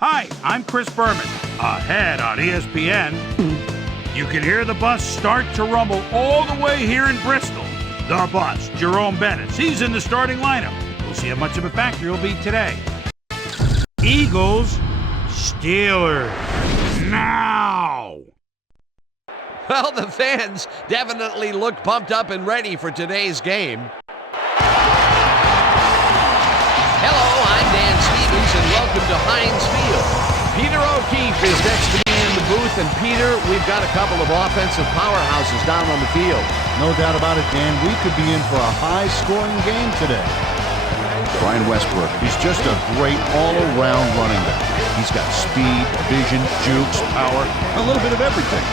Hi, I'm Chris Berman. Ahead on ESPN, you can hear the bus start to rumble all the way here in Bristol. The bus, Jerome Bettis, he's in the starting lineup. We'll see how much of a factor he'll be today. Eagles, Steelers, now! Well, the fans definitely look pumped up and ready for today's game. Hello, I'm Dan Stevens, and welcome to Heinz Field. Peter O'Keefe is next to me in the booth, and Peter, we've got a couple of offensive powerhouses down on the field. No doubt about it, Dan. We could be in for a high-scoring game today. Brian Westbrook, he's just a great all-around running back. He's got speed, vision, jukes, power, a little bit of everything.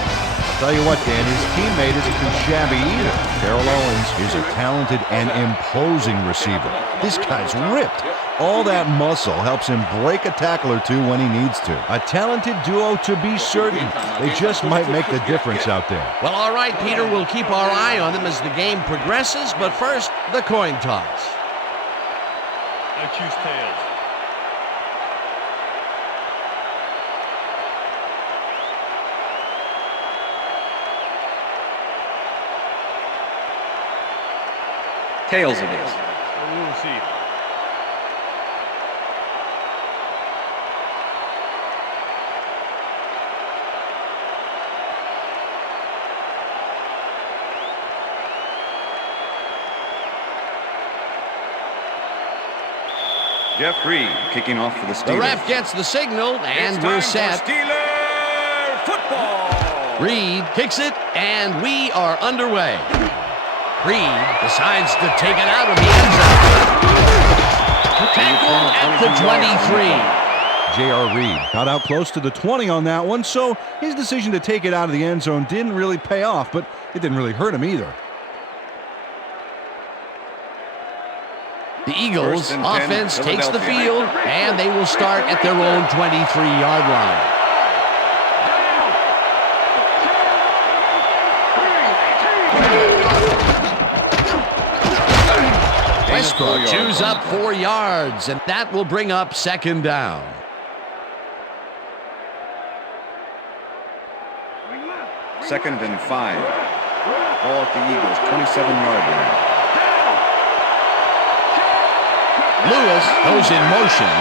Tell you what, Dan, his teammate isn't too shabby either. Terrell Owens is a talented and imposing receiver. This guy's ripped. All that muscle helps him break a tackle or two when he needs to. A talented duo to be certain. They just might make the difference out there. Well, all right, Peter, we'll keep our eye on them as the game progresses, but first, the coin toss. I choose tails. Tails it is. We will see. Jeff Reed kicking off for the Steelers. The ref gets the signal, and we're set. Steeler football. Reed kicks it, and we are underway. Reed decides to take it out of the end zone. Tackle at the 23. J.R. Reed got out close to the 20 on that one, so his decision to take it out of the end zone didn't really pay off, but it didn't really hurt him either. The Eagles offense takes the field, and they will start at their own 23-yard line. Westbrook chews up 4 yards, and that will bring up second down. Second and 5. Ball at the Eagles' 27-yard line. Lewis goes in motion.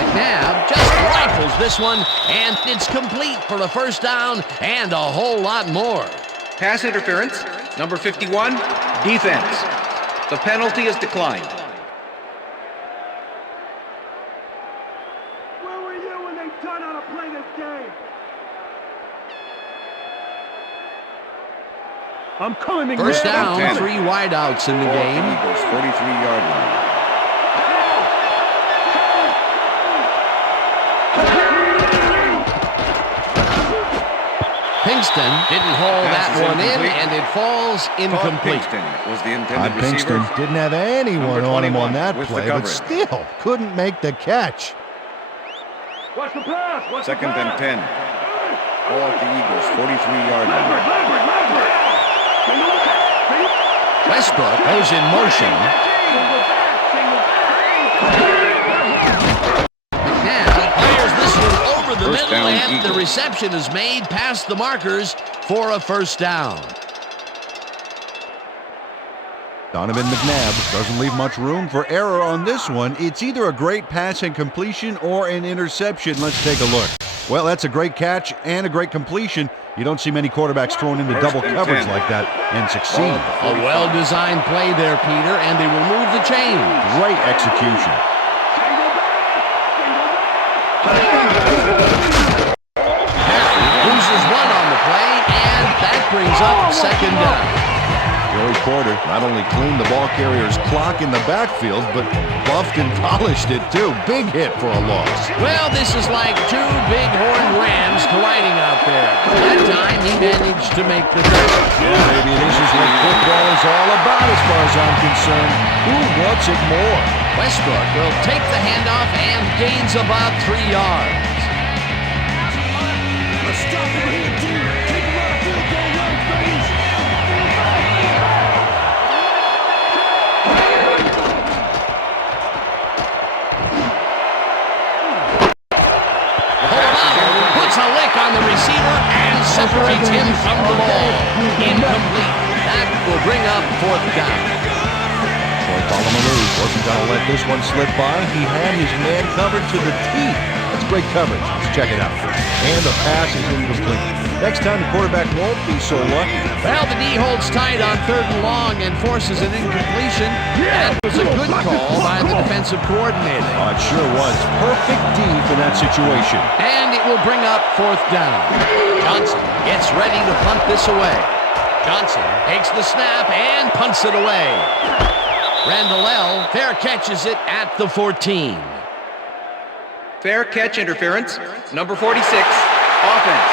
McNabb just rifles this one, and it's complete for a first down and a whole lot more. Pass interference, number 51, defense. The penalty is declined. Where were you when they taught how to play this game? I'm coming, First McNabb. down, 3 wideouts in the Ball at game. the Eagles' 43-yard line. Pinkston didn't haul that one in, and it falls incomplete. Pinkston was the intended Todd receiver. Pinkston didn't have anyone Number on him on 21 that with the play, but coverage. still couldn't make the catch. Watch the pass. Watch Second the and pass. 10. Ball at the Eagles' 43-yard line. Westbrook goes in motion. McNabb fires this one over the First middle, down, and the Eagles. reception is made past the markers for a first down. Donovan McNabb doesn't leave much room for error on this one. It's either a great pass and completion or an interception. Let's take a look. Well, that's a great catch and a great completion. You don't see many quarterbacks thrown into double and coverage 10. like that and succeed. A well-designed play there, Peter, and they will move the chains. Great execution. Loses one on the play, and that brings up second down. Joey Porter not only cleaned the ball carrier's clock in the backfield, but buffed and polished it too. Big hit for a loss. Well, this is like 2 big-horned rams colliding out there. That time, he managed to make the throw. Yeah, maybe this is what football is all about as far as I'm concerned. Who wants it more? Westbrook will take the handoff and gains about 3 yards. separates him from the ball. Incomplete. That will bring up fourth down. Troy Polamalu wasn't going to let this one slip by. He had his man covered to the teeth. That's great coverage. Let's check it out. And the pass is incomplete. Next time the quarterback won't be so lucky. Well, the D holds tight on 3rd and long and forces an incompletion. That was a good call by the defensive coordinator. Oh, it sure was. Perfect deep in that situation. And it will bring up fourth down. Johnson gets ready to punt this away. Johnson takes the snap and punts it away. Randall fair catches it at the 14. Fair catch interference. Number 46. Offense.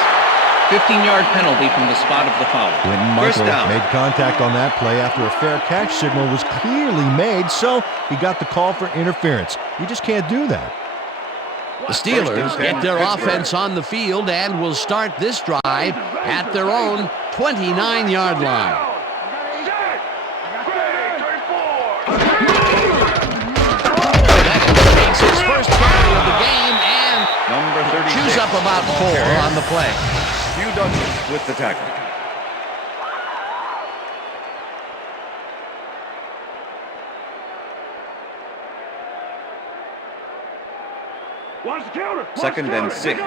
15-yard penalty from the spot of the foul. Quentin First Michael down. made contact on that play after a fair catch signal was clearly made, so he got the call for interference. You just can't do that. The Steelers get their offense on the field and will start this drive at their own 29-yard line. That makes his first carry of the game and Number 36. chews up about 4 on the play. Hugh Douglas with the tackle. Watch the counter. Second and 6.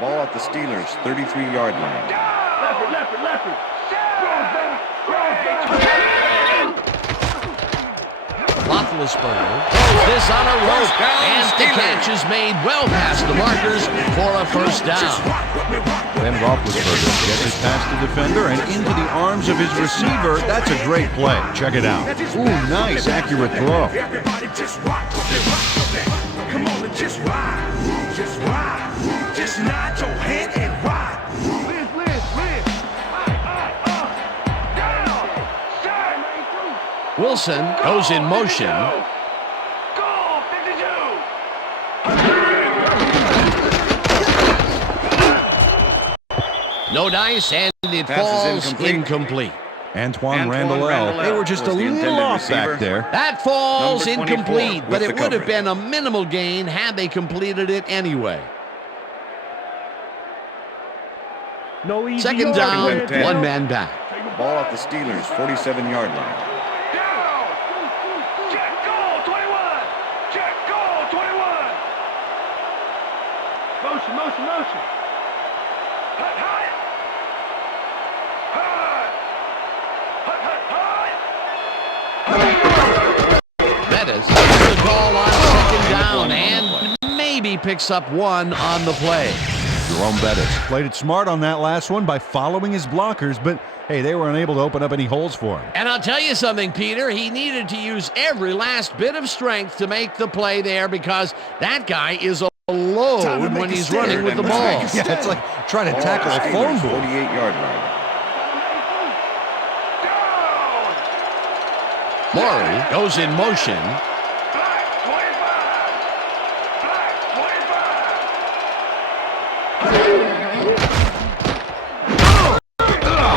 Ball at the Steelers' 33-yard line. Left it. Cross back. Roethlisberger throws this on a rope, and the catch is made well past the markers for a first down. Then Roethlisberger gets it past the defender and into the arms of his receiver. That's a great play. Check it out. Ooh, nice, accurate throw. Everybody just rock with it. Come on and just ride. Just nod your head and ride. Wilson goes in motion. Go, 52. No dice, and it Pass is falls incomplete. incomplete. Antoine Randall. They were just a was the little intended off receiver. back there. That falls Number 24 incomplete, but with it the would have coverage. been a minimal gain had they completed it anyway. No easy Second yard, down, and 10. one man back. Ball at the Steelers' 47-yard line. Down. Check goal, 21. Check goal, 21. Motion. Hut. Bettis gets the call on second down and maybe picks up 1 on the play. Jerome Bettis played it smart on that last one by following his blockers, but hey, they were unable to open up any holes for him. And I'll tell you something, Peter, he needed to use every last bit of strength to make the play there because that guy is a load when he's running with the ball. Yeah, it's like trying to Ball tackle at a the phone Steelers' booth. 48-yard line. Maury goes in motion.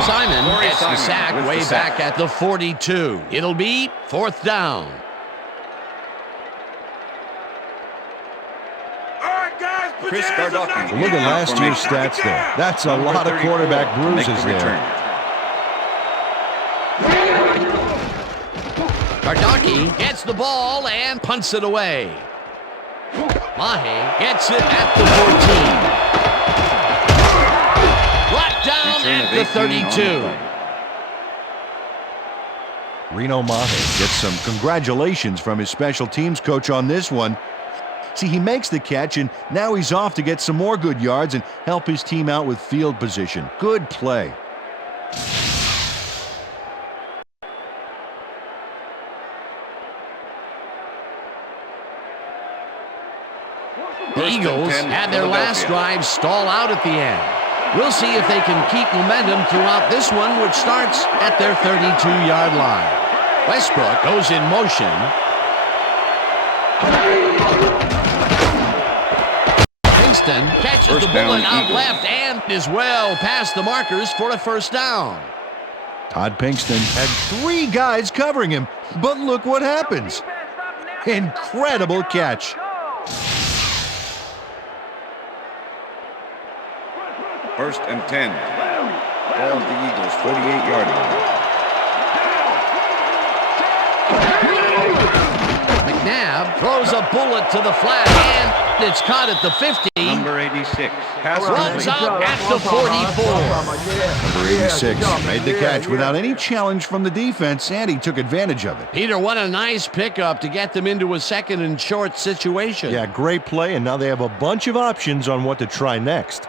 Simon gets the sack with way the sack. back at the 42. It'll be fourth down. Chris Gardocki. Look at last year's stats there. That's a lot of quarterback bruises there. Gardocki gets the ball and punts it away. Mahe gets it at the 14. Brought down at the 32. Reno Mahe gets some congratulations from his special teams coach on this one. See, he makes the catch, and now he's off to get some more good yards and help his team out with field position. Good play. The Eagles had their last drive stall out at the end. We'll see if they can keep momentum throughout this one, which starts at their 32-yard line. Westbrook goes in motion. Kingston catches First the bullet down, out Eagles. left and is well past the markers for a first down. Todd Pinkston had 3 guys covering him, but look what happens. Incredible catch. First and 10. Ball at the Eagles' 48-yard line. McNabb throws a bullet to the flat, and it's caught at the 50. Number 86. Runs out at the 44. Number 86 made the catch without any challenge from the defense, and he took advantage of it. Peter, what a nice pickup to get them into a second and short situation. Yeah, great play, and now they have a bunch of options on what to try next.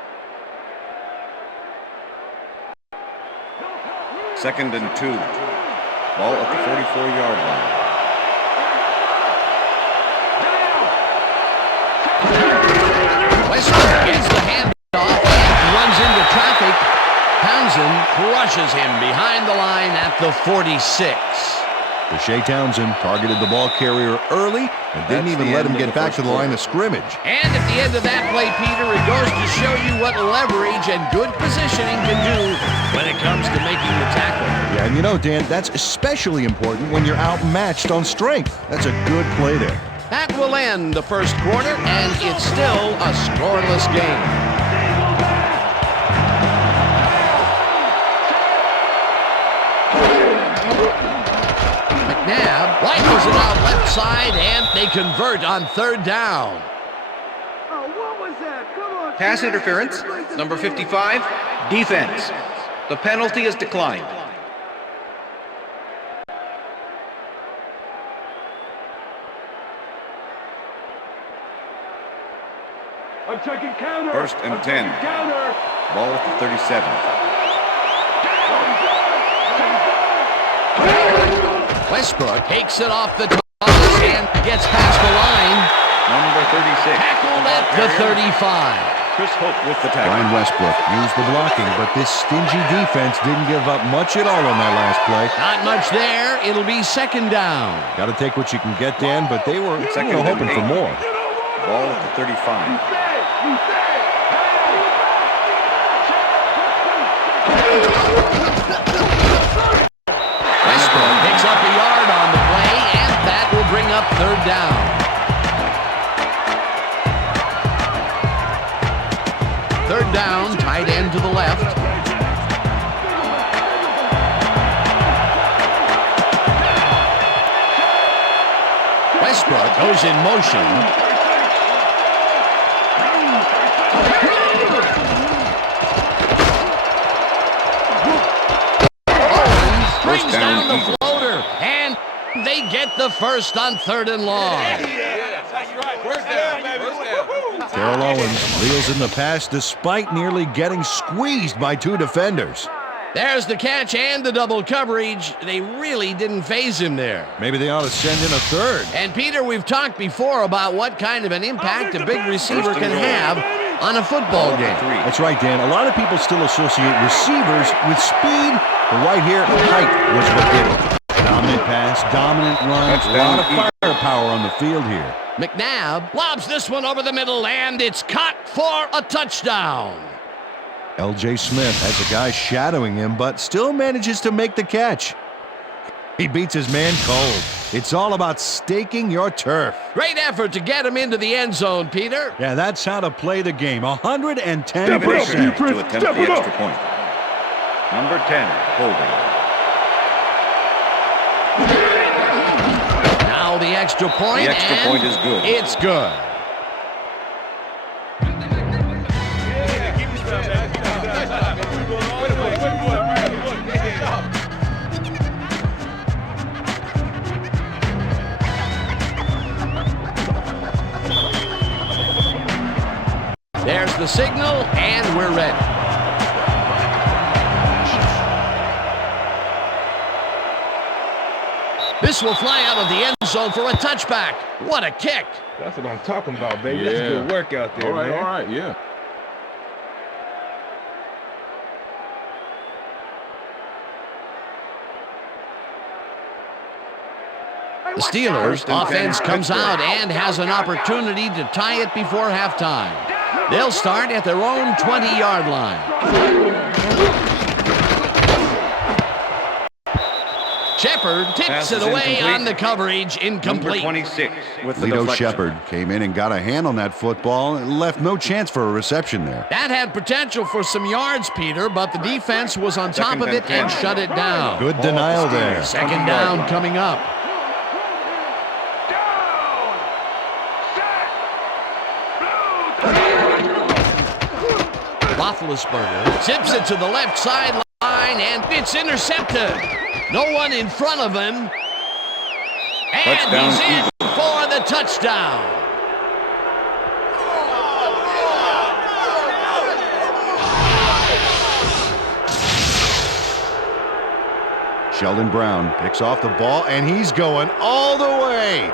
Second and 2. Ball at the 44-yard line. Westbrook gets the handoff and runs into traffic. Townsend crushes him behind the line at the 46. Shea Townsend targeted the ball carrier early and didn't even let him get back to the line of scrimmage. And at the end of that play, Peter, it goes to show you what leverage and good positioning can do when it comes to making the tackle. Yeah, and you know, Dan, that's especially important when you're outmatched on strength. That's a good play there. That will end the first quarter, and it's still a scoreless game. McNabb rifles it out left side, and they convert on third down. Pass interference, number 55, defense. The penalty is declined. I'm checking counter. First and 10. Counter. Ball at the 37. Westbrook takes it off the top and gets past the line. Number 36. Tackled at the 35. Chris Hope with the tackle. Brian Westbrook used the blocking, but this stingy defense didn't give up much at all on that last play. Not much there. It'll be second down. Got to take what you can get, Dan, but they were Second and hoping for 8. more. Ball at the 35. Westbrook picks up a yard on the play, and that will bring up third down. Third down, tight end to the left. Westbrook goes in motion. Brings down the floater, and they get the first on third and long. Terrell Owens reels in the pass despite nearly getting squeezed by two defenders. There's the catch and the double coverage. They really didn't phase him there. Maybe they ought to send in a third. And Peter, we've talked before about what kind of an impact a big receiver can have on a football game. That's right, Dan. A lot of people still associate receivers with speed, but right here, height was what did it. Dominant pass, dominant run, a lot of firepower on the field here. McNabb lobs this one over the middle, and it's caught for a touchdown. L.J. Smith has a guy shadowing him, but still manages to make the catch. He beats his man cold. It's all about staking your turf. Great effort to get him into the end zone, Peter. Yeah, that's how to play the game. 110%. To attempt the extra point. Number 10, holding. Now the extra point. The extra point is good. It's good. There's the signal, and we're ready. This will fly out of the end zone for a touchback. What a kick. That's what I'm talking about, baby. That's good work out there, man. All right, yeah. The Steelers' offense comes out and has an opportunity to tie it before halftime. They'll start at their own 20-yard line. Shepard tips Pass it is away incomplete. on the coverage. Incomplete. Number 26 with the Lito deflection. Shepard came in and got a hand on that football and left no chance for a reception there. That had potential for some yards, Peter, but the defense was on top Second of and it and 10. shut it down. Good denial there. Second down coming up. Roethlisberger zips it to the left sideline, and it's intercepted. No one in front of him. And Touchdown, he's in Eagles. for the touchdown. Sheldon Brown picks off the ball, and he's going all the way.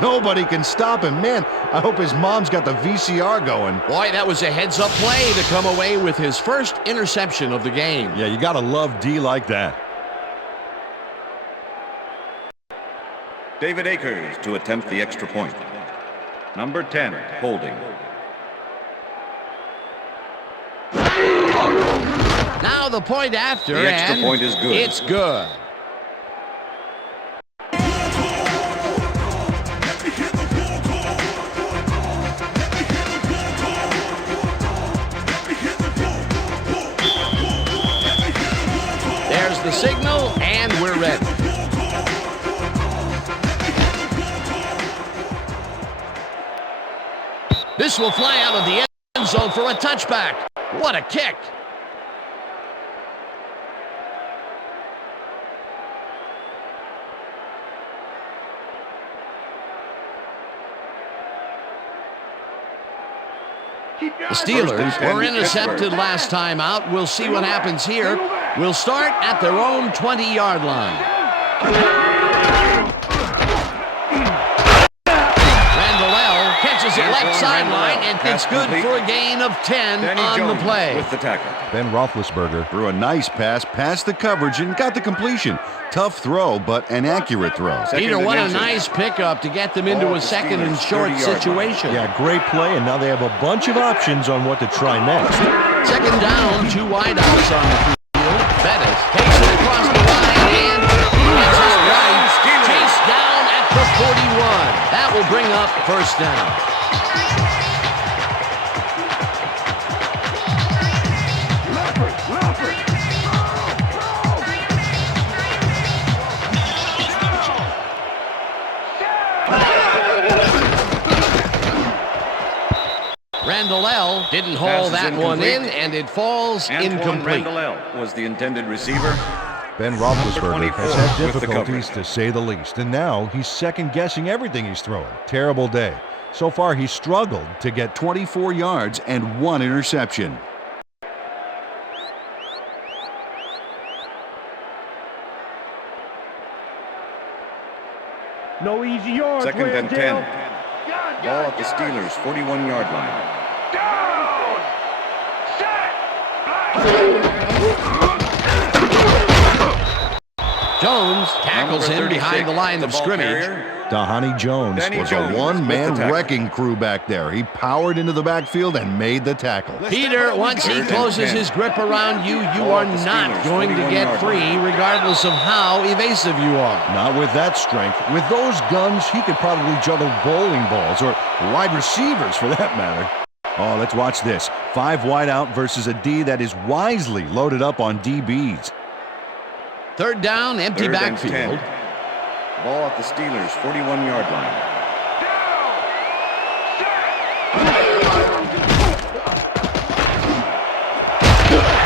Nobody can stop him. Man, I hope his mom's got the VCR going. Boy, that was a heads-up play to come away with his first interception of the game. Yeah, you got to love D like that. David Akers to attempt the extra point. Number 10, holding. Now the point after, The extra and point is good. It's good. There's the signal, and we're ready. This will fly out of the end zone for a touchback. What a kick. The Steelers were intercepted last time out. We'll see what happens here. We'll start at their own 20-yard line. Randall catches it left sideline, and it's good for a gain of 10 on the play. With the tackle. Ben Roethlisberger threw a nice pass past the coverage and got the completion. Tough throw, but an accurate throw. Peter, what a Second and nice pickup to get them into Ball a at the second and Steelers' short 30-yard line. situation. Yeah, great play, and now they have a bunch of options on what to try next. Second down, 2 wideouts on the field. Bettis takes it across the line, and he gets his right. Chased down at the 41. That will bring up first down. Randall didn't haul Pass is that one in, incomplete. and it falls Antoine incomplete. Randall was the intended receiver. Ben Roethlisberger has had with the difficulties, coverage. to say the least, and now he's second-guessing everything he's throwing. Terrible day. So far, he's struggled to get 24 yards and 1 interception. No easy yards. Second and 10. Randall. Ball at the Steelers' 41-yard line. Jones tackles Number him 36, behind the line the of ball scrimmage. carrier. Dahani Jones Danny was Jones a one-man with the tackle. wrecking crew back there. He powered into the backfield and made the tackle. Peter, once he Third and closes 10. his grip around you, you Ball are at the not Steelers' going to get 41-yard free, line. regardless of how evasive you are. Not with that strength. With those guns, he could probably juggle bowling balls, or wide receivers for that matter. Oh, let's watch this. 5 wide out versus a D that is wisely loaded up on DBs. Third down, empty Third and backfield. 10. Ball at the Steelers' 41-yard line.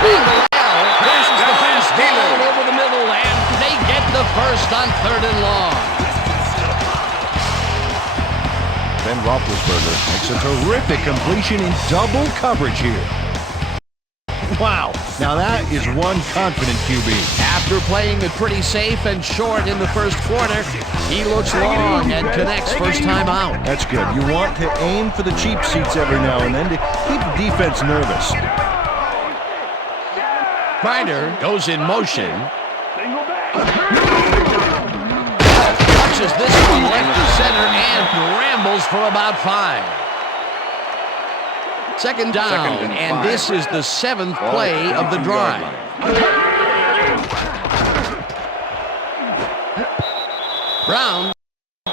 Passes the fast ball over the middle, and they get the first on 3rd and long. Ben Roethlisberger makes a terrific completion in double coverage here. Wow, now that is one confident QB. After playing it pretty safe and short in the first quarter, he looks long and connects first time out. That's good. You want to aim for the cheap seats every now and then to keep the defense nervous. Ryder goes in motion. Touches this one left to center and rambles for about 5. Second down, Second and and 5. this is the 7th Ball play at of the 22-yard drive. line. Brown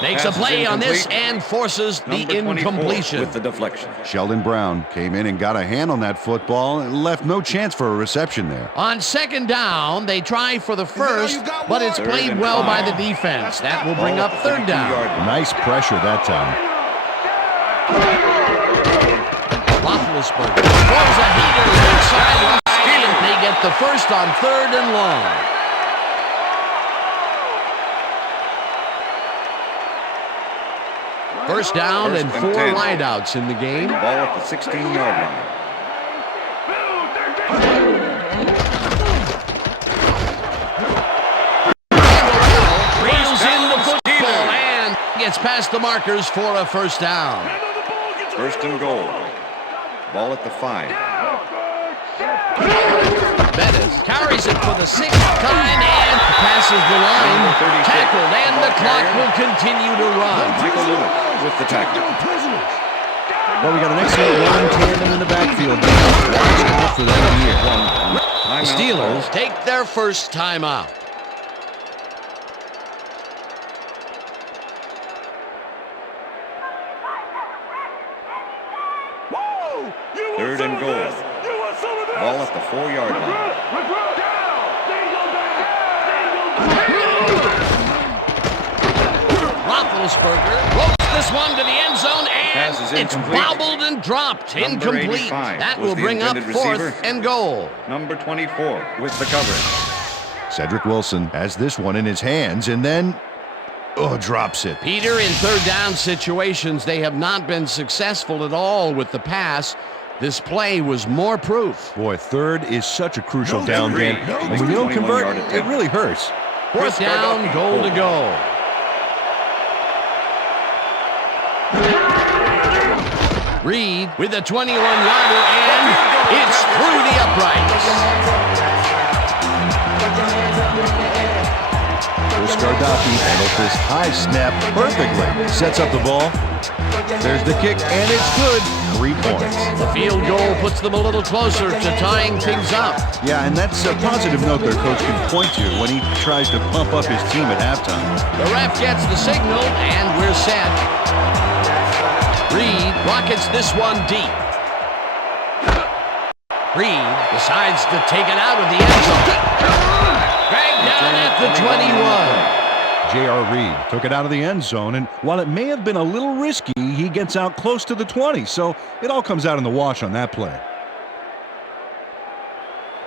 makes a Pass is play on this incomplete. and forces the Number 24 incompletion. with the deflection. Sheldon Brown came in and got a hand on that football and left no chance for a reception there. On second down, they try for the first, but it's played well by the defense. That will bring up third down. Nice pressure that time. Roethlisberger throws a heater left sideline, and they get the first on third and long. First down and 4 wideouts in the game. Ball at the 16-yard line. Reels in the football and gets past the markers for a first down. First and goal. Ball at the 5. Bettis carries it for the 6th time and passes the line. Tackled, and the clock will continue to run. Michael Lewis with the tackle. Well, we got an excellent line tandem in the backfield. Watch out for them here. The Steelers take their first timeout. Third and goal. Ball at the 4-yard line. Roethlisberger rolls this one to the end zone, and Pass is it's incomplete. bobbled and dropped. Number Incomplete. 85 That was will the bring up intended fourth receiver. and goal. Number 24 with the coverage. Cedric Wilson has this one in his hands and then drops it. Peter, in third down situations, they have not been successful at all with the pass. This play was more proof. Boy, third is such a crucial down game. And when you don't convert, it really hurts. Fourth down, goal to go. Reed with a 21-yarder, and it's through the uprights. Scardapi handles this high snap perfectly. Sets up the ball. There's the kick, and it's good. 3 points. The field goal puts them a little closer to tying things up. Yeah, and that's a positive note their coach can point to when he tries to pump up his team at halftime. The ref gets the signal, and we're set. Reed rockets this one deep. Reed decides to take it out of the end zone. Dragged down at the 21. J.R. Reed took it out of the end zone, and while it may have been a little risky, he gets out close to the 20, so it all comes out in the wash on that play.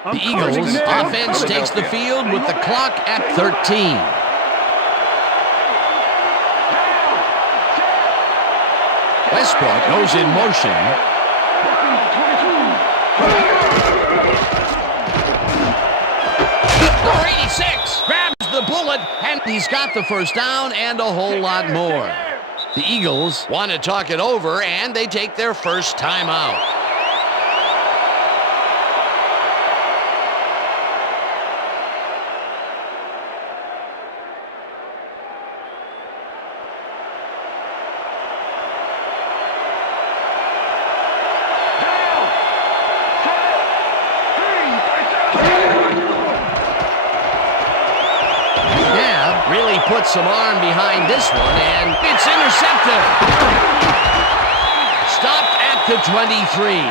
The Eagles' offense takes the field with the clock at 13. Westbrook goes in motion. Number 86 grabs the bullet, and he's got the first down and a whole lot more. The Eagles want to talk it over, and they take their first timeout. Really put some arm behind this one, and it's intercepted. Stopped at the 23.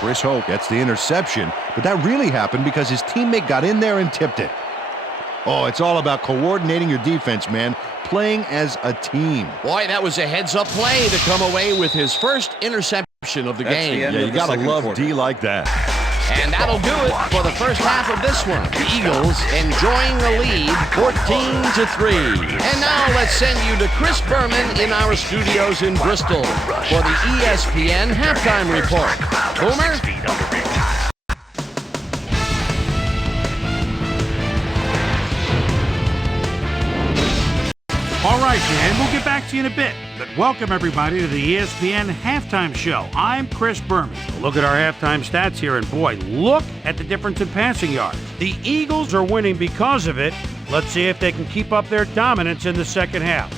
Chris Hope gets the interception, but that really happened because his teammate got in there and tipped it. Oh, it's all about coordinating your defense, man. Playing as a team. Boy, that was a heads-up play to come away with his first interception of the game. Yeah, you gotta love D like that. And that'll do it for the first half of this one. The Eagles enjoying the lead, 14-3. And now let's send you to Chris Berman in our studios in Bristol for the ESPN Halftime Report. Boomer? All right, Dan, we'll get back to you in a bit. But welcome, everybody, to the ESPN Halftime Show. I'm Chris Berman. Look at our halftime stats here, and boy, look at the difference in passing yards. The Eagles are winning because of it. Let's see if they can keep up their dominance in the second half.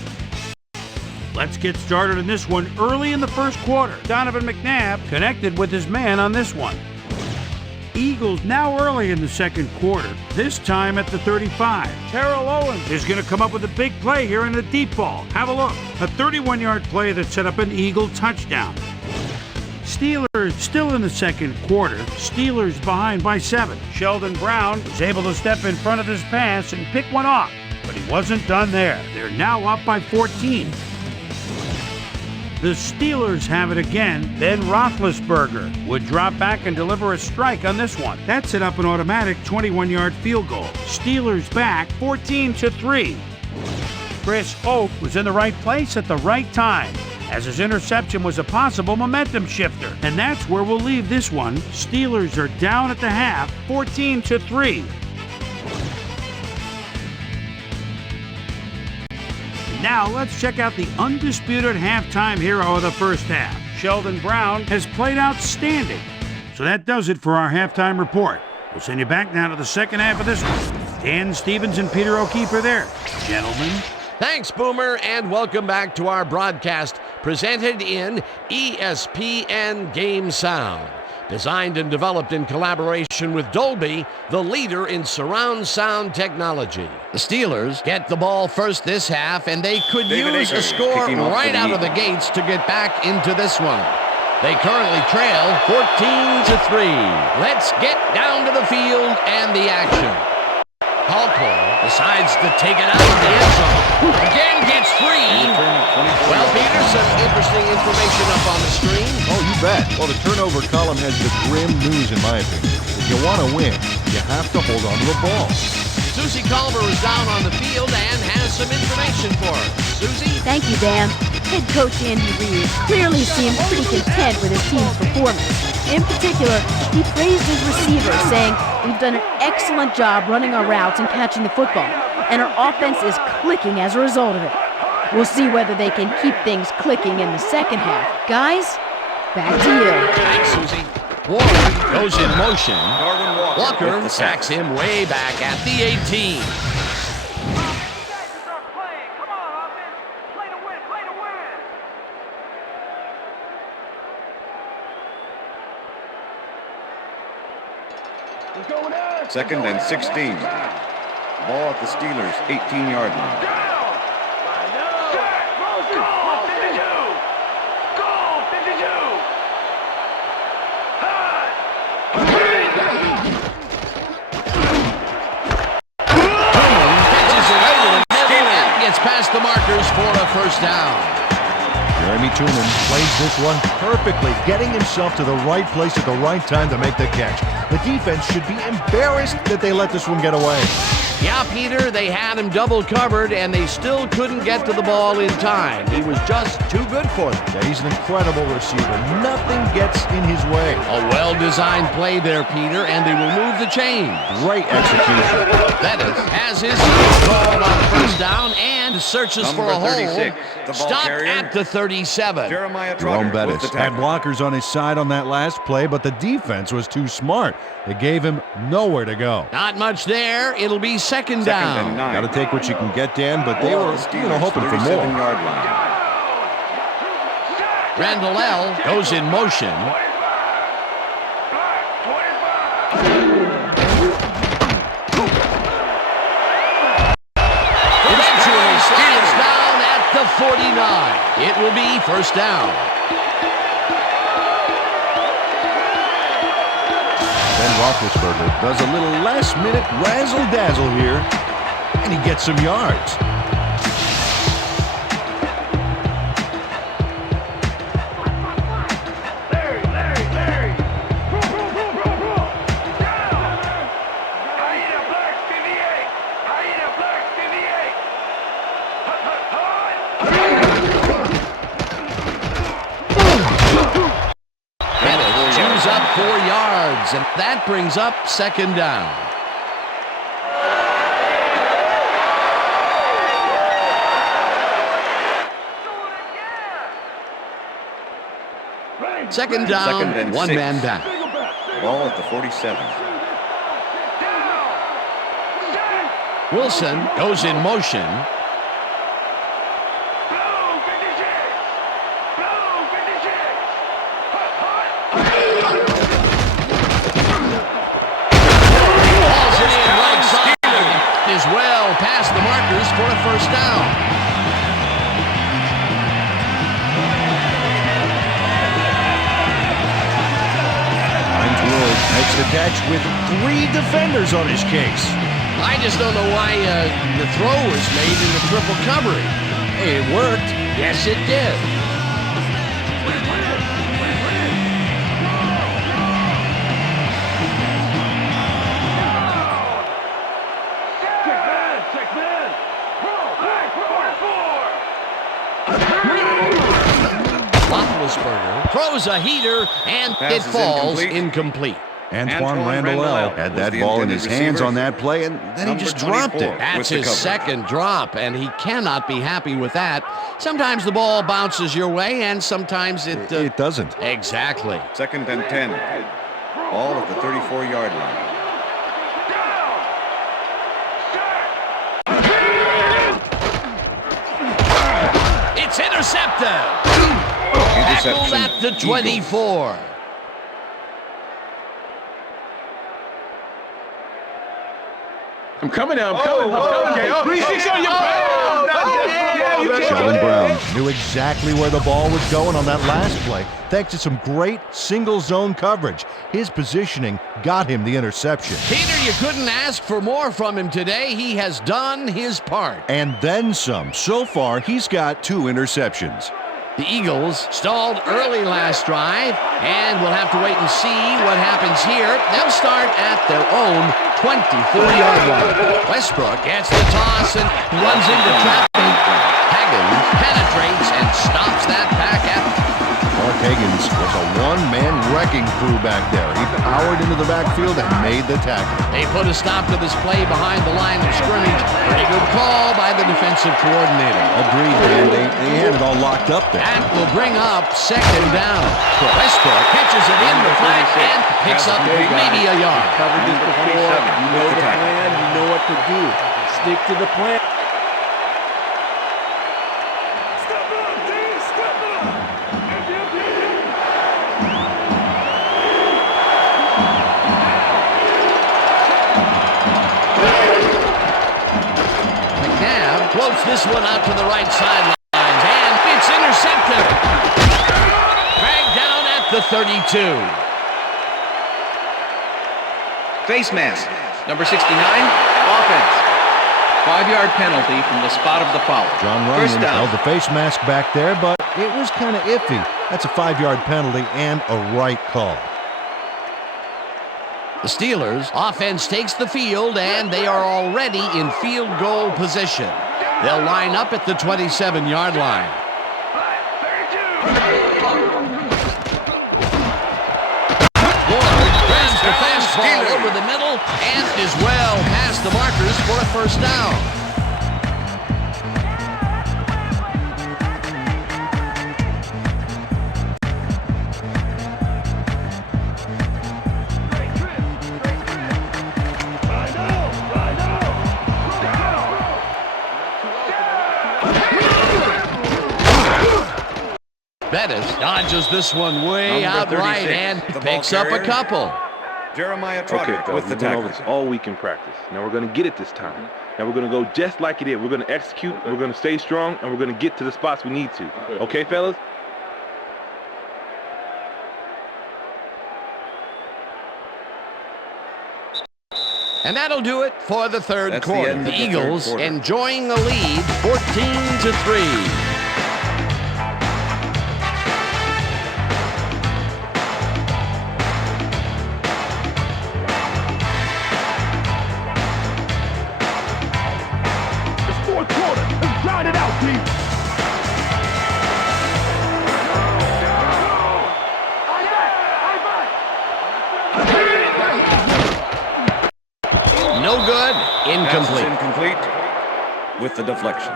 Let's get started in this one early in the first quarter. Donovan McNabb connected with his man on this one. Eagles now early in the second quarter, this time at the 35. Terrell Owens is going to come up with a big play here in the deep ball. Have a look. A 31-yard play that set up an Eagle touchdown. Steelers still in the second quarter. Steelers behind by 7. Sheldon Brown was able to step in front of this pass and pick one off, but he wasn't done there. They're now up by 14. The Steelers have it again. Then Roethlisberger would drop back and deliver a strike on this one. That set up an automatic 21-yard field goal. Steelers back 14-3. Chris Oak was in the right place at the right time, as his interception was a possible momentum shifter. And that's where we'll leave this one. Steelers are down at the half, 14-3. Now let's check out the undisputed halftime hero of the first half. Sheldon Brown has played outstanding. So that does it for our halftime report. We'll send you back now to the second half of this one. Dan Stevens and Peter O'Keefe are there. Gentlemen. Thanks, Boomer, and welcome back to our broadcast presented in ESPN Game Sound. Designed and developed in collaboration with Dolby, the leader in surround sound technology. The Steelers get the ball first this half, and they could use a score right out of the gates to get back into this one. They currently trail 14-3. Let's get down to the field and the action. Halpole decides to take it out of the end zone. Again gets free. Well, Peter, some interesting information up on the screen. Oh, you bet. Well, the turnover column has the grim news, in my opinion. If you want to win, you have to hold on to the ball. Susie Culver is down on the field and has some information for us. Susie? Thank you, Dan. Head coach Andy Reid clearly seemed pretty content with his team's performance. In particular, he praised his receivers, saying, "We've done an excellent job running our routes and catching the football, and our offense is clicking as a result of it." We'll see whether they can keep things clicking in the second half. Guys, back to you. Thanks, Susie. Walker goes in motion. Walker sacks him way back at the 18. Second and 16. Ball at the Steelers' 18-yard line. Past the markers for a first down. Jeremy Tooman plays this one perfectly, getting himself to the right place at the right time to make the catch. The defense should be embarrassed that they let this one get away. Yeah, Peter, they had him double covered, and they still couldn't get to the ball in time. He was just too good for them. Yeah, he's an incredible receiver. Nothing gets in his way. A well-designed play there, Peter, and they will move the chains. Great execution. Bettis has his called on first down and searches for a hole. Stopped at the 37. Jerome Bettis had blockers on his side on that last play, but the defense was too smart. It gave him nowhere to go. Not much there. It'll be second down. Got to take what you can get, Dan, but they were hoping for more. Randall L. goes in motion. Eventually stands down at the 49. It will be first down. Ben Roethlisberger does a little last-minute razzle-dazzle here, and he gets some yards. Up 4 yards, and that brings up second down. Second down, one 6. man back. Ball at the 47. Wilson goes in motion. attached with 3 defenders on his case. I just don't know why the throw was made in the triple coverage. Hey, it worked. Yes, it did. Roethlisberger throws a heater, and it falls incomplete. Antoine Randall had that ball in his hands on that play, and then he just dropped it. That's his second drop, and he cannot be happy with that. Sometimes the ball bounces your way, and sometimes it doesn't. Exactly. 2nd and 10. Ball at the 34-yard line. It's intercepted. Tackled at the 24. I'm coming now. I'm coming. I'm coming. 3-6 on your Jalen Brown knew exactly where the ball was going on that last play, thanks to some great single-zone coverage. His positioning got him the interception. Peter, you couldn't ask for more from him today. He has done his part. And then some. So far, he's got 2 interceptions. The Eagles stalled early last drive, and we'll have to wait and see what happens here. They'll start at their own 24-yard line. Westbrook gets the toss and runs into traffic. Higgins penetrates and stops that back at Mark Higgins was a one-man wrecking crew back there. He powered into the backfield and made the tackle. They put a stop to this play behind the line of scrimmage. Pretty good call by the defensive coordinator. Agreed, man. They had it all locked up there. That will bring up 2nd down. Westbrook catches it in the flat and picks up maybe a yard. Covered this before. You know the plan. You know what to do. Stick to the plan. Floats this one out to the right sidelines, and it's intercepted. Dragged down at the 32. Face mask, number 69, offense. 5-yard penalty from the spot of the foul. John Runyon held the face mask back there, but it was kind of iffy. That's a 5-yard penalty and a right call. The Steelers' offense takes the field, and they are already in field goal position. They'll line up at the 27-yard line. Ward grabs the fastball over the middle and is well past the markers for a first down. Bettis dodges this one way out right and picks up a couple. Jeremiah Trotter with the tackle. All week in practice. Now we're going to get it this time. Now we're going to go just like it is. We're going to execute, we're going to stay strong, and we're going to get to the spots we need to. Okay, fellas? And that'll do it for the third quarter. The Eagles enjoying the lead 14-3. No good. Incomplete. Incomplete with the deflection.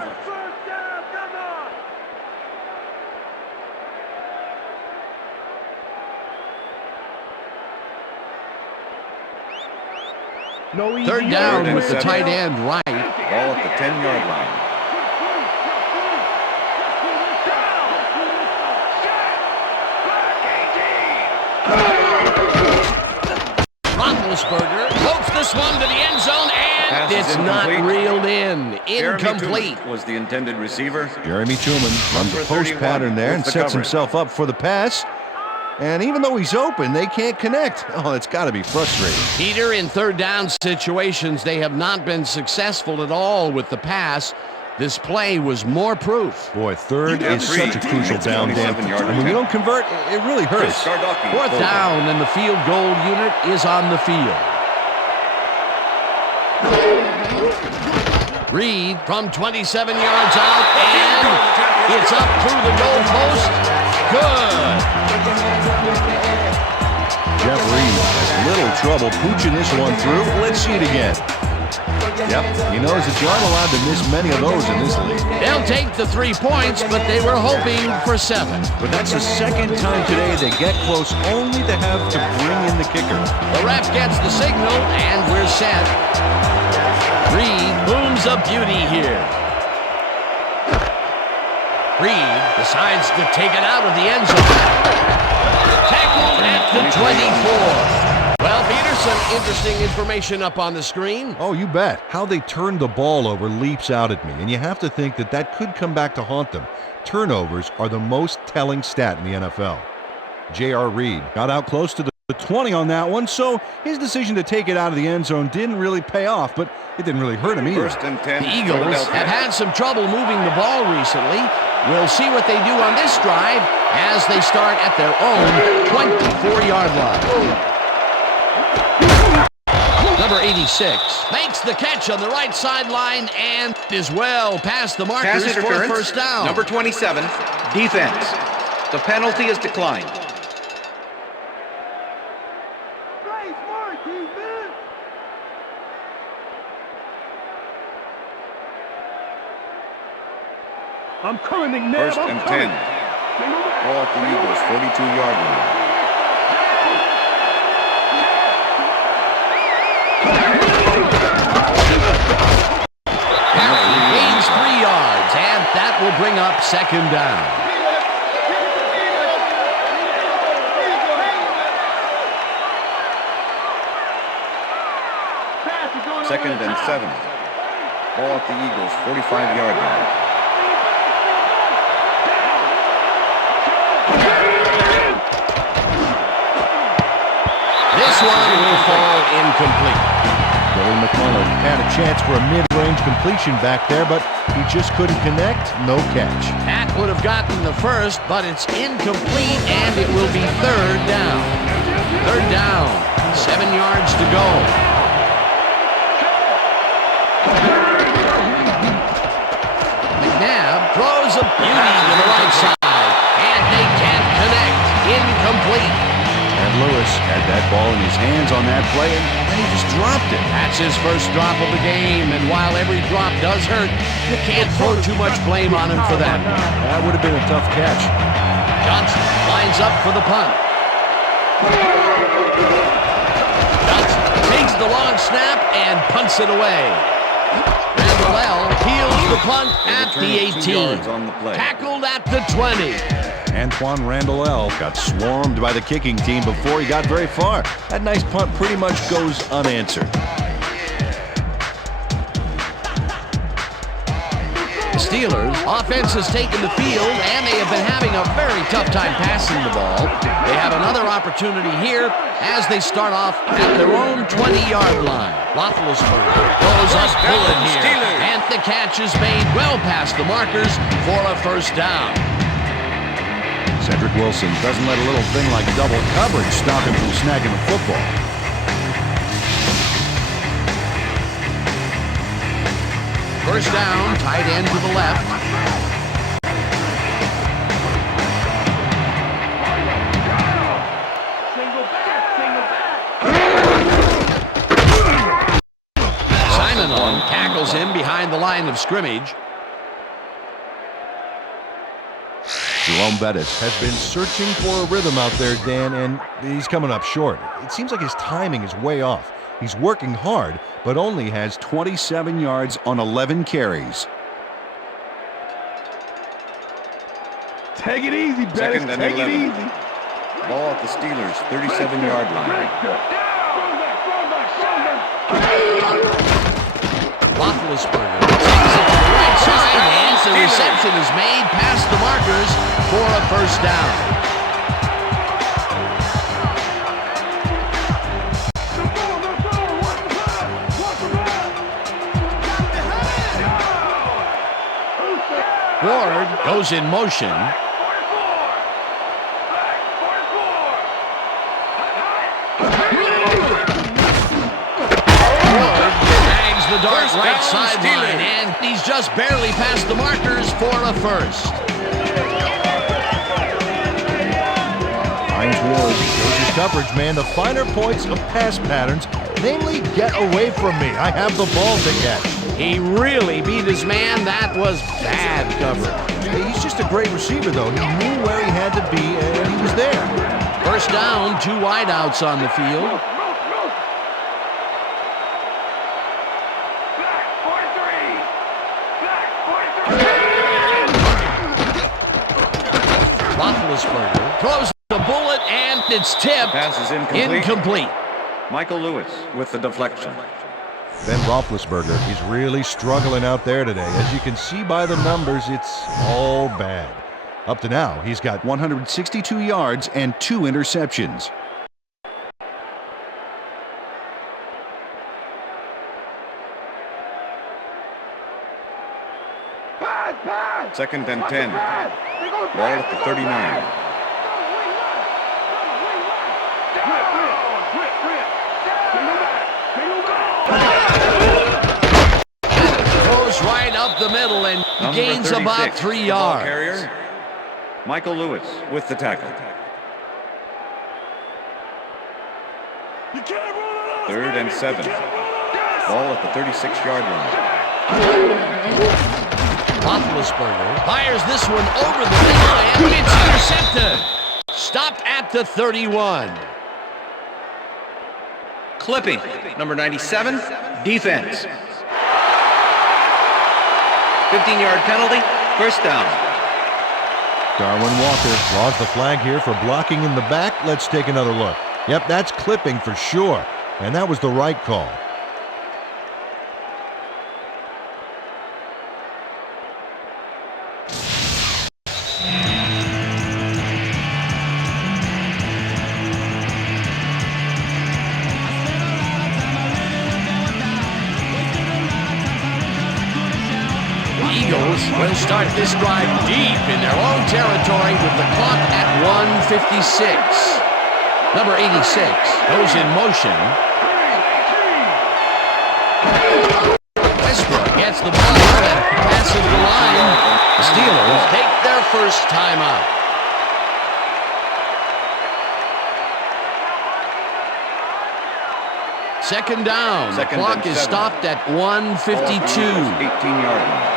Third down with the tight end right. Ball at the 10-yard line. Roethlisberger pokes this one to the end zone, and it's not reeled in. Incomplete. Was the intended receiver. Jeremy Truman runs a post pattern there and sets himself up for the pass. And even though he's open, they can't connect. Oh, it's got to be frustrating. Peter, in third down situations, they have not been successful at all with the pass. This play was more proof. Boy, third is such a crucial down, Dan. And when you don't convert, it really hurts. Fourth down, and the field goal unit is on the field. Reed from 27 yards out, and it's up through the goal post. Good. Jeff Reed has little trouble pooching this one through. Let's see it again. Yep, he knows that you aren't allowed to miss many of those in this league. They'll take the 3 points, but they were hoping for 7. But that's the second time today they get close only to have to bring in the kicker. The ref gets the signal, and we're set. Reed booms a beauty here. Reed decides to take it out of the end zone. Tackled at the 24. Well, Peter, some interesting information up on the screen. Oh, you bet. How they turned the ball over leaps out at me, and you have to think that that could come back to haunt them. Turnovers are the most telling stat in the NFL. J.R. Reed got out close to the 20 on that one, so his decision to take it out of the end zone didn't really pay off, but it didn't really hurt him either. First and 10. The Eagles have had some trouble moving the ball recently. We'll see what they do on this drive as they start at their own 24-yard line. Number 86 makes the catch on the right sideline and is well past the markers for a first down. Number 27, defense. The penalty is declined. I'm coming, McNabb. First and 10. Ball at the Eagles, 42-yard line. He gains 3 yards, and that will bring up second down. Second and 7. Ball at the Eagles, 45-yard line. This one will fall incomplete. Billy McCullough had a chance for a mid-range completion back there, but he just couldn't connect. No catch. That would have gotten the first, but it's incomplete, and it will be third down. Third down, 7 yards to go. McNabb throws a beauty to the right side, and they can't connect. Incomplete. And Lewis had that ball in his hands on that play, and he just dropped it. That's his first drop of the game, and while every drop does hurt, you can't throw too much blame on him for that. That would have been a tough catch. Johnson lines up for the punt. Johnson takes the long snap and punts it away. Randall peels the punt at the 18. Tackled at the 20. Antoine Randall got swarmed by the kicking team before he got very far. That nice punt pretty much goes unanswered. The Steelers' offense has taken the field, and they have been having a very tough time passing the ball. They have another opportunity here as they start off at their own 20-yard line. Roethlisberger goes up pulling here, and the catch is made well past the markers for a first down. Cedric Wilson doesn't let a little thing like double coverage stop him from snagging the football. First down, tight end to the left. Simon tackles him behind the line of scrimmage. Jerome Bettis has been searching for a rhythm out there, Dan, and he's coming up short. It seems like his timing is way off. He's working hard, but only has 27 yards on 11 carries. Take it easy, Bettis. Take it easy. Ball at the Steelers, 37-yard line. Roethlisberger takes it to the right side, and the reception is made past the markers for a first down. board, goes in motion. The dart right sideline, and he's just barely past the markers for a first. Hines Ward shows his coverage, man. The finer points of pass patterns, namely, get away from me. I have the ball to catch. He really beat his man. That was bad coverage. He's just a great receiver, though. He knew where he had to be, and he was there. First down, 2 wideouts on the field. Throws the bullet, and it's tipped. Pass is incomplete. Michael Lewis with the deflection. Ben Roethlisberger, he's really struggling out there today. As you can see by the numbers, it's all bad. Up to now, he's got 162 yards and 2 interceptions. Second and 10. Ball at the 39. Goes right up the middle and gains about 3 yards. Carrier, Michael Lewis with the tackle. Third and 7. Ball at the 36-yard line. Roethlisberger fires this one over the middle, and it's intercepted. Stopped at the 31. Clipping, number 97, defense. 15-yard penalty, first down. Darwin Walker draws the flag here for blocking in the back. Let's take another look. Yep, that's clipping for sure, and that was the right call. Will start this drive deep in their own territory with the clock at 1:56. Number 86 goes in motion. Westbrook gets the ball and passes the line. The Steelers take their first timeout. Second down. The clock is stopped at 1:52. 18-yard line.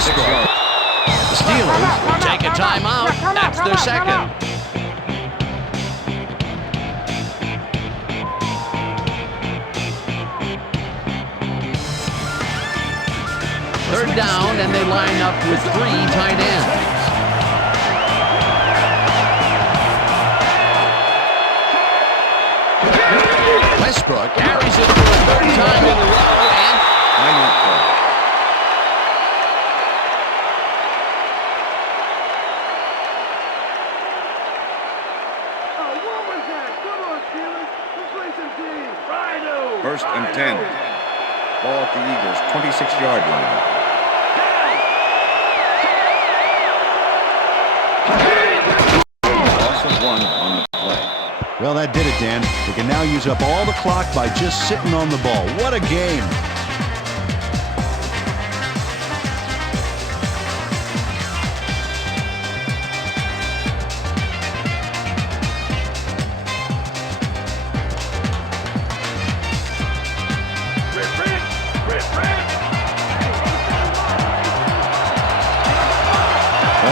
The Steelers will take a timeout. That's their second. Third down, and they line up with 3 tight ends. Westbrook carries it for a 3rd time in a row, and First and 10. Ball at the Eagles' 26-yard line. Loss of 1 on the play. Well, that did it, Dan. They can now use up all the clock by just sitting on the ball. What a game.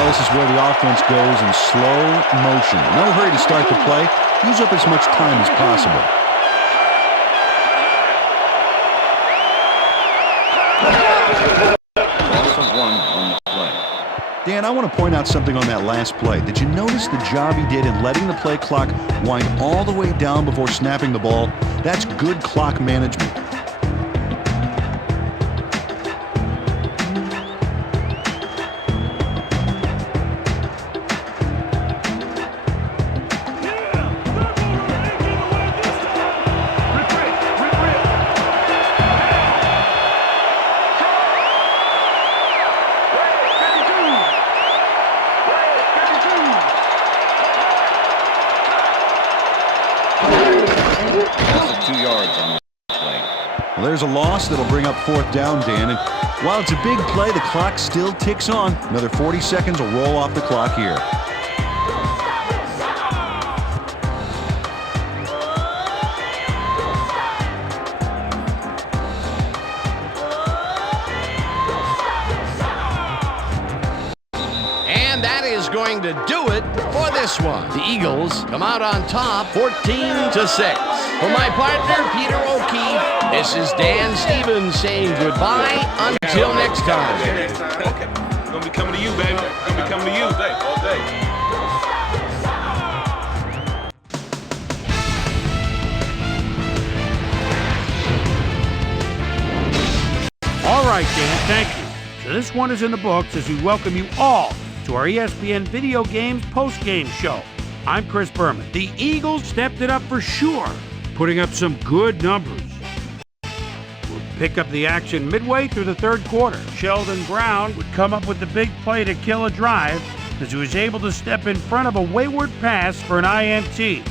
This is where the offense goes in slow motion. No hurry to start the play. Use up as much time as possible. Loss of 1 on the play. Dan, I want to point out something on that last play. Did you notice the job he did in letting the play clock wind all the way down before snapping the ball? That's good clock management. there's a loss that'll bring up 4th down, Dan. And while it's a big play, the clock still ticks on. Another 40 seconds will roll off the clock here. And that is going to do it for this one. The Eagles come out on top 14-6. For my partner, Peter O'Keefe, this is Dan Stevens saying goodbye until next time. Okay. Gonna be coming to you, baby. Gonna be coming to you all day. All right, Dan, thank you. So this one is in the books as we welcome you all to our ESPN Video Games post-game show. I'm Chris Berman. The Eagles stepped it up for sure, putting up some good numbers. We'll pick up the action midway through the third quarter. Sheldon Brown would come up with the big play to kill a drive as he was able to step in front of a wayward pass for an INT.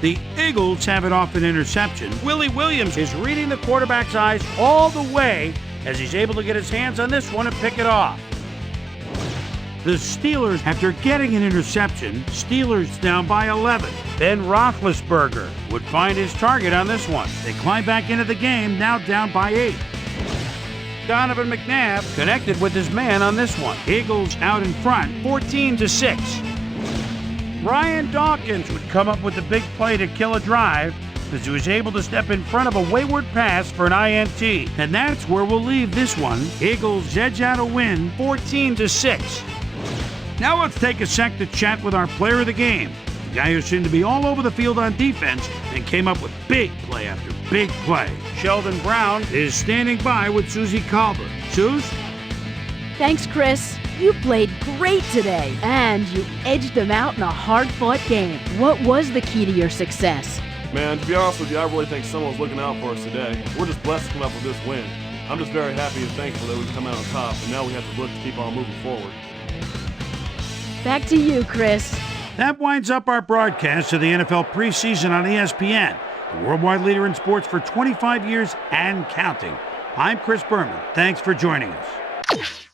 The Eagles have it off an interception. Willie Williams is reading the quarterback's eyes all the way as he's able to get his hands on this one and pick it off. The Steelers, after getting an interception, Steelers down by 11. Ben Roethlisberger would find his target on this one. They climb back into the game, now down by 8. Donovan McNabb connected with his man on this one. Eagles out in front, 14-6. Ryan Dawkins would come up with the big play to kill a drive as he was able to step in front of a wayward pass for an INT. And that's where we'll leave this one. Eagles edge out a win, 14-6. Now let's take a sec to chat with our player of the game, the guy who seemed to be all over the field on defense and came up with big play after big play. Sheldon Brown is standing by with Susie Colbert. Suze? Thanks, Chris. You played great today, and you edged them out in a hard-fought game. What was the key to your success? Man, to be honest with you, I really think someone's looking out for us today. We're just blessed to come up with this win. I'm just very happy and thankful that we've come out on top, and now we have to look to keep on moving forward. Back to you, Chris. That winds up our broadcast of the NFL preseason on ESPN, the worldwide leader in sports for 25 years and counting. I'm Chris Berman. Thanks for joining us.